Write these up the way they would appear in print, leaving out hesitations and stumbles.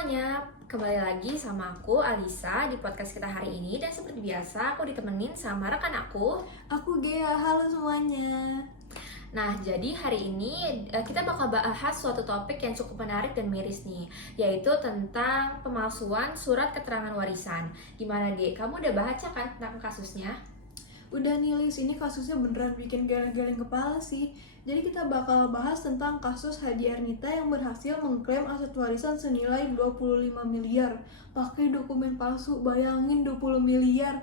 semuanya, kembali lagi sama aku Alisa di podcast kita hari ini. Dan seperti biasa aku ditemenin sama rekan Aku Gea, halo semuanya. Nah, jadi hari ini kita bakal bahas suatu topik yang cukup menarik dan miris nih, yaitu tentang pemalsuan surat keterangan warisan. Gimana Ge, kamu udah baca kan tentang kasusnya? Udah nih Lis, ini kasusnya beneran bikin geleng-geleng kepala sih. Jadi kita bakal bahas tentang kasus Hadi Ernita yang berhasil mengklaim aset warisan senilai 25 miliar pakai dokumen palsu. Bayangin 20 miliar.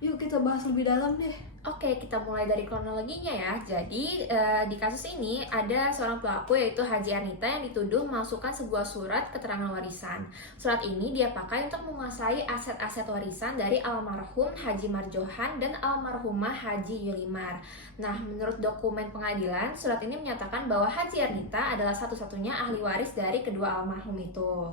Yuk kita bahas lebih dalam deh. Oke, kita mulai dari kronologinya ya. Jadi, di kasus ini ada seorang pelaku yaitu Haji Ernita yang dituduh memasukkan sebuah surat keterangan warisan. Surat ini dia pakai untuk menguasai aset-aset warisan dari almarhum Haji Marjohan dan almarhumah Haji Yulimar. Nah, menurut dokumen pengadilan, surat ini menyatakan bahwa Haji Ernita adalah satu-satunya ahli waris dari kedua almarhum itu.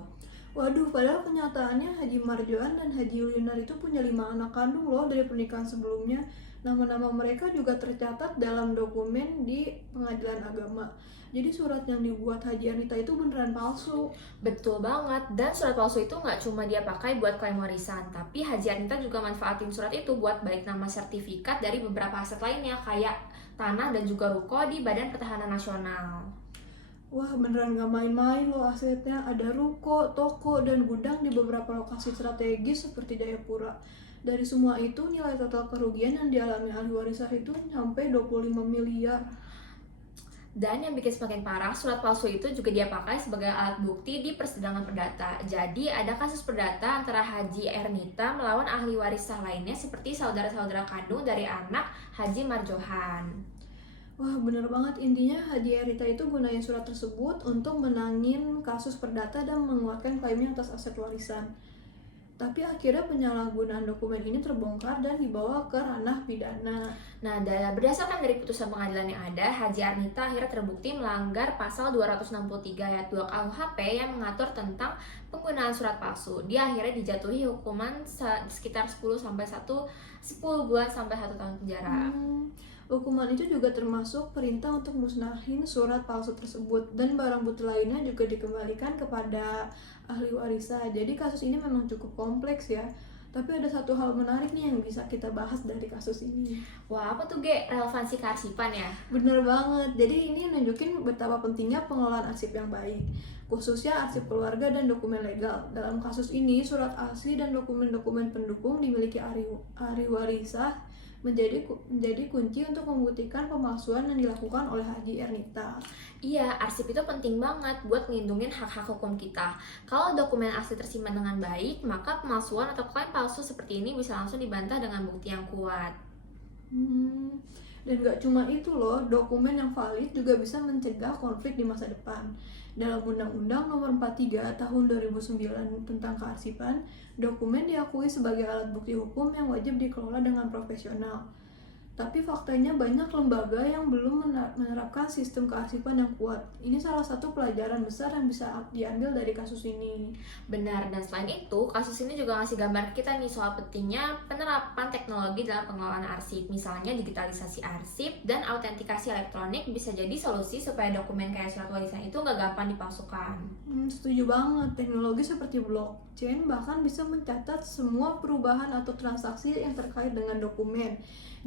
Waduh, padahal kenyataannya Haji Marjoan dan Haji Yulinar itu punya 5 anak kandung loh dari pernikahan sebelumnya. Nama-nama mereka juga tercatat dalam dokumen di pengadilan agama. Jadi surat yang dibuat Haji Ernita itu beneran palsu. Betul banget, dan surat palsu itu nggak cuma dia pakai buat klaim warisan, tapi Haji Ernita juga manfaatin surat itu buat baik nama sertifikat dari beberapa aset lainnya, kayak tanah dan juga ruko di Badan Pertahanan Nasional. Wah, beneran gak main-main loh asetnya. Ada ruko, toko, dan gudang di beberapa lokasi strategis seperti Jayapura. Dari semua itu, nilai total kerugian yang dialami ahli warisah itu sampai 25 miliar. Dan yang bikin semakin parah, surat palsu itu juga dia pakai sebagai alat bukti di persidangan perdata. Jadi ada kasus perdata antara Haji Ernita melawan ahli warisah lainnya seperti saudara-saudara kandung dari anak Haji Marjohan. Wah, bener banget. Intinya Haji Ernita itu gunain surat tersebut untuk menangin kasus perdata dan menguatkan klaimnya atas aset warisan. Tapi akhirnya penyalahgunaan dokumen ini terbongkar dan dibawa ke ranah pidana. Nah, berdasarkan dari putusan pengadilan yang ada, Haji Ernita akhirnya terbukti melanggar pasal 263 ayat 2 KUHP yang mengatur tentang penggunaan surat palsu. Dia akhirnya dijatuhi hukuman sekitar 10 bulan sampai 1 tahun penjara. Hukuman itu juga termasuk perintah untuk musnahin surat palsu tersebut dan barang bukti lainnya juga dikembalikan kepada ahli warisah. Jadi kasus ini memang cukup kompleks ya. Tapi ada satu hal menarik nih yang bisa kita bahas dari kasus ini. Wah, apa tuh Ge? Relevansi kearsipan ya? Bener banget. Jadi ini nunjukin betapa pentingnya pengelolaan arsip yang baik, khususnya arsip keluarga dan dokumen legal. Dalam kasus ini, surat asli dan dokumen-dokumen pendukung dimiliki ahli warisah menjadi kunci untuk membuktikan pemalsuan yang dilakukan oleh Haji Ernita. Iya, arsip itu penting banget buat melindungi hak-hak hukum kita. Kalau dokumen asli tersimpan dengan baik, maka pemalsuan atau klaim palsu seperti ini bisa langsung dibantah dengan bukti yang kuat. Dan gak cuma itu loh, dokumen yang valid juga bisa mencegah konflik di masa depan. Dalam Undang-Undang Nomor 43 Tahun 2009 tentang kearsipan, dokumen diakui sebagai alat bukti hukum yang wajib dikelola dengan profesional. Tapi faktanya banyak lembaga yang belum menerapkan sistem kearsipan yang kuat. Ini salah satu pelajaran besar yang bisa diambil dari kasus ini. Benar, dan selain itu, kasus ini juga ngasih gambar kita nih soal pentingnya penerapan teknologi dalam pengelolaan arsip. Misalnya digitalisasi arsip dan autentikasi elektronik bisa jadi solusi supaya dokumen kayak surat warisan itu nggak gampang dipalsukan. Setuju banget, teknologi seperti blockchain bahkan bisa mencatat semua perubahan atau transaksi yang terkait dengan dokumen.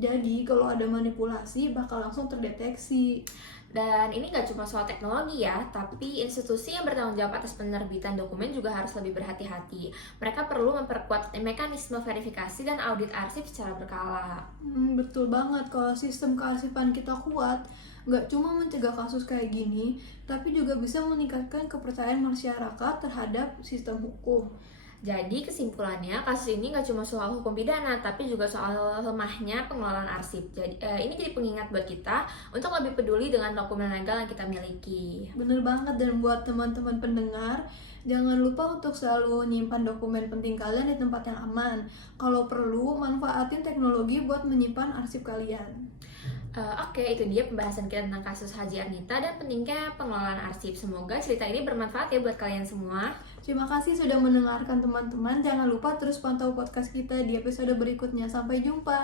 Jadi kalau ada manipulasi bakal langsung terdeteksi. Dan ini nggak cuma soal teknologi ya, tapi institusi yang bertanggung jawab atas penerbitan dokumen juga harus lebih berhati-hati. Mereka perlu memperkuat mekanisme verifikasi dan audit arsip secara berkala. Betul banget, kalau sistem kearsipan kita kuat, nggak cuma mencegah kasus kayak gini, tapi juga bisa meningkatkan kepercayaan masyarakat terhadap sistem hukum. Jadi kesimpulannya, kasus ini nggak cuma soal hukum pidana, tapi juga soal lemahnya pengelolaan arsip. Jadi ini jadi pengingat buat kita untuk lebih peduli dengan dokumen legal yang kita miliki. Bener banget, dan buat teman-teman pendengar, jangan lupa untuk selalu nyimpan dokumen penting kalian di tempat yang aman. Kalau perlu, manfaatin teknologi buat menyimpan arsip kalian. Oke, itu dia pembahasan kita tentang kasus Haji Ernita dan pentingnya pengelolaan arsip. Semoga cerita ini bermanfaat ya buat kalian semua. Terima kasih sudah mendengarkan teman-teman. Jangan lupa terus pantau podcast kita di episode berikutnya. Sampai jumpa.